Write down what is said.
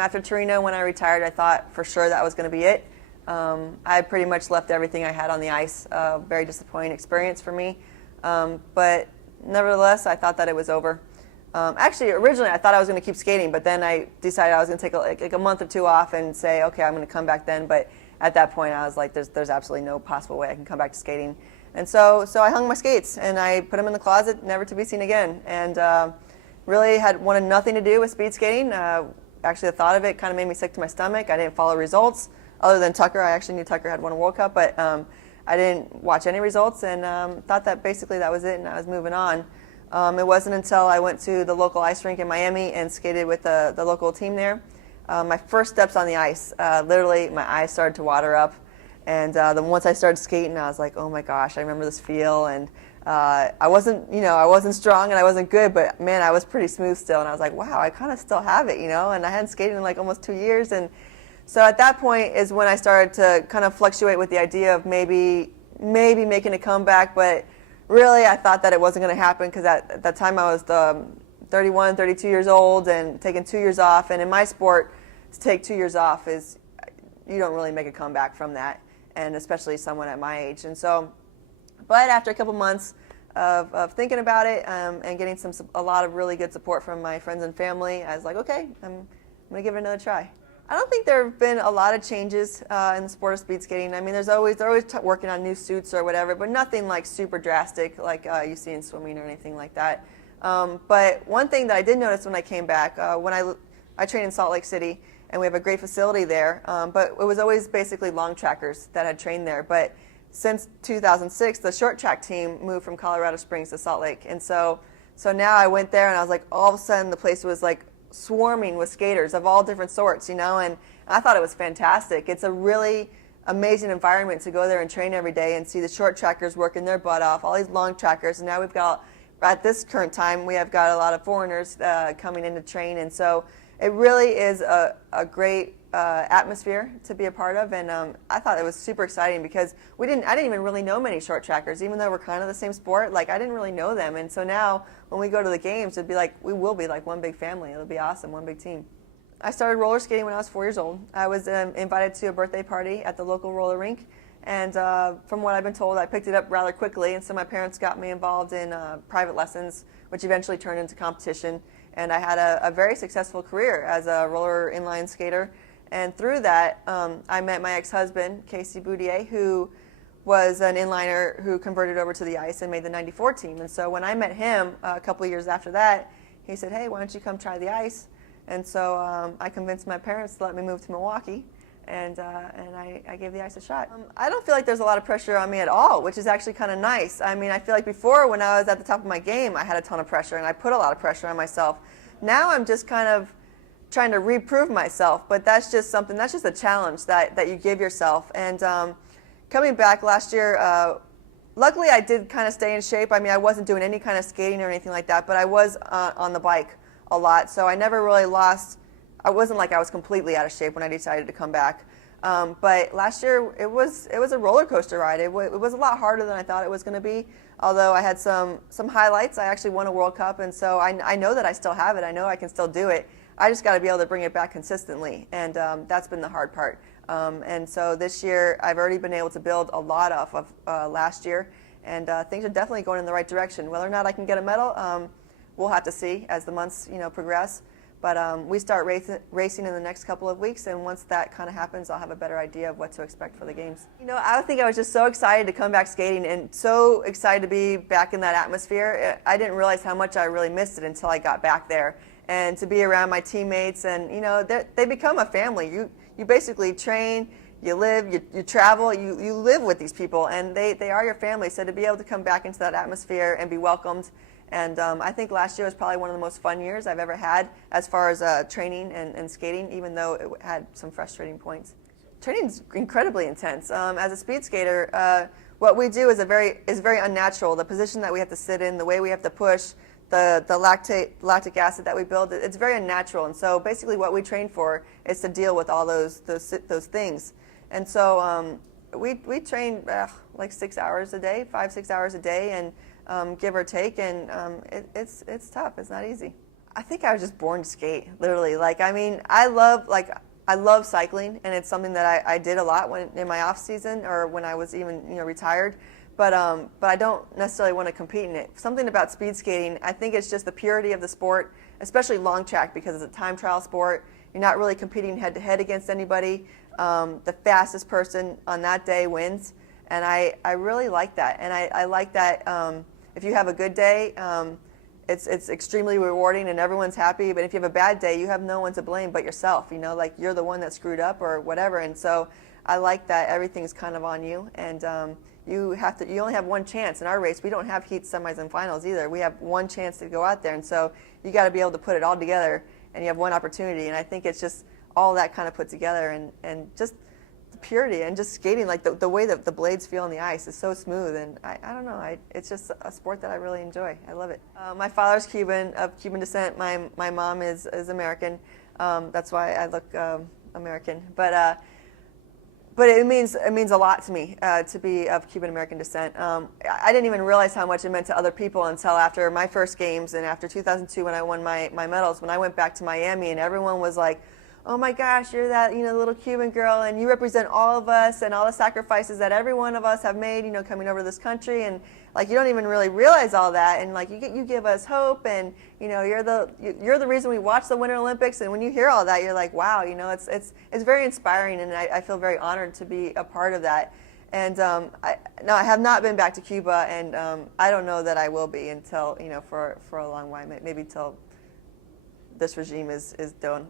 After Torino, when I retired, I thought for sure that was going to be it. I pretty much left everything I had on the ice. Very disappointing experience for me. But nevertheless, I thought that it was over. Actually, originally I thought I was going to keep skating, but then I decided I was going to take like a month or two off and say, okay, I'm going to come back then. But at that point, I was like, there's absolutely no possible way I can come back to skating. And so I hung my skates and I put them in the closet, never to be seen again. And really wanted nothing to do with speed skating. Actually, the thought of it kind of made me sick to my stomach. I didn't follow results other than Tucker. I actually knew Tucker had won a World Cup, but I didn't watch any results and thought that basically that was it and I was moving on. It wasn't until I went to the local ice rink in Miami and skated with the local team there. My first steps on the ice, literally my eyes started to water up. And then once I started skating, I was like, oh my gosh, I remember this feel. And I wasn't strong and I wasn't good, but man, I was pretty smooth still. And I was like, wow, I kind of still have it, and I hadn't skated in like almost 2 years. And so at that point is when I started to kind of fluctuate with the idea of maybe making a comeback, but really I thought that it wasn't going to happen because at that time I was 31, 32 years old and taking 2 years off. And in my sport, to take 2 years off is, you don't really make a comeback from that, and especially someone at my age. And so, but after a couple months of thinking about it and getting a lot of really good support from my friends and family, I was like, okay, I'm going to give it another try. I don't think there have been a lot of changes in the sport of speed skating. I mean, they're always working on new suits or whatever, but nothing like super drastic like you see in swimming or anything like that. But one thing that I did notice when I came back, when I trained in Salt Lake City, and we have a great facility there, but it was always basically long trackers that had trained there. But since 2006, the short track team moved from Colorado Springs to Salt Lake. And so now I went there and I was like, all of a sudden the place was like swarming with skaters of all different sorts, and I thought it was fantastic. It's a really amazing environment to go there and train every day and see the short trackers working their butt off, all these long trackers. And now we've got, at this current time, we have got a lot of foreigners coming in to train. And so it really is a great atmosphere to be a part of, and I thought it was super exciting because I didn't even really know many short trackers, even though we're kind of the same sport. Like, I didn't really know them, and so now when we go to the games, we will be like one big family. It'll be awesome, one big team. I started roller skating when I was 4 years old. I was invited to a birthday party at the local roller rink, and from what I've been told, I picked it up rather quickly, and so my parents got me involved in private lessons, which eventually turned into competition. And I had a very successful career as a roller inline skater. And through that, I met my ex-husband, Casey Boudier, who was an inliner who converted over to the ice and made the '94 team. And so when I met him a couple of years after that, he said, hey, why don't you come try the ice? And so I convinced my parents to let me move to Milwaukee, and I gave the ice a shot. I don't feel like there's a lot of pressure on me at all, which is actually kind of nice. I mean, I feel like before, when I was at the top of my game, I had a ton of pressure, and I put a lot of pressure on myself. Now I'm just kind of trying to reprove myself, but that's just a challenge that you give yourself. And coming back last year, luckily I did kind of stay in shape. I mean, I wasn't doing any kind of skating or anything like that, but I was on the bike a lot, so I never really lost. I wasn't like I was completely out of shape when I decided to come back. But last year, it was a roller coaster ride. It was a lot harder than I thought it was going to be. Although I had some highlights. I actually won a World Cup, and so I know that I still have it. I know I can still do it. I just got to be able to bring it back consistently, and that's been the hard part. And so this year, I've already been able to build a lot off of last year, and things are definitely going in the right direction. Whether or not I can get a medal, we'll have to see as the months progress. But we start racing in the next couple of weeks, and once that kind of happens, I'll have a better idea of what to expect for the games. I think I was just so excited to come back skating and so excited to be back in that atmosphere. I didn't realize how much I really missed it until I got back there. And to be around my teammates, and they become a family. You basically train, you live, you travel, you live with these people, and they are your family. So to be able to come back into that atmosphere and be welcomed. And I think last year was probably one of the most fun years I've ever had as far as training and skating, even though it had some frustrating points. Training's incredibly intense. As a speed skater, what we do is very unnatural. The position that we have to sit in, the way we have to push, the lactic acid that we build, it's very unnatural. And so basically what we train for is to deal with all those things. And so we train like 6 hours a day, 5-6 hours a day, and give or take, and it's tough. It's not easy. I think I was just born to skate, literally. Like, I mean, I love cycling, and it's something that I did a lot when in my off season or when I was even retired. But I don't necessarily want to compete in it. Something about speed skating, I think it's just the purity of the sport, especially long track, because it's a time trial sport. You're not really competing head to head against anybody. The fastest person on that day wins, and I really like that. And I like that if you have a good day, it's extremely rewarding and everyone's happy. But if you have a bad day, you have no one to blame but yourself. Like you're the one that screwed up or whatever. And so I like that everything's kind of on you, and you only have one chance. In our race, we don't have heats, semis, and finals either. We have one chance to go out there, and so you got to be able to put it all together, and you have one opportunity. And I think it's just all that kind of put together, and just the purity and just skating, like the way that the blades feel on the ice is so smooth, and I don't know, it's just a sport that I really enjoy. I love it. My father's Cuban, of Cuban descent. My mom is American. That's why I look American. But it means a lot to me to be of Cuban American descent. I didn't even realize how much it meant to other people until after my first games and after 2002 when I won my medals. When I went back to Miami and everyone was like, "Oh my gosh, you're that little Cuban girl, and you represent all of us and all the sacrifices that every one of us have made, coming over to this country." And like you don't even really realize all that, and like you give us hope, and you're the reason we watch the Winter Olympics. And when you hear all that, you're like, wow, it's very inspiring, and I feel very honored to be a part of that. And I have not been back to Cuba, and I don't know that I will be until for a long while, maybe till this regime is done.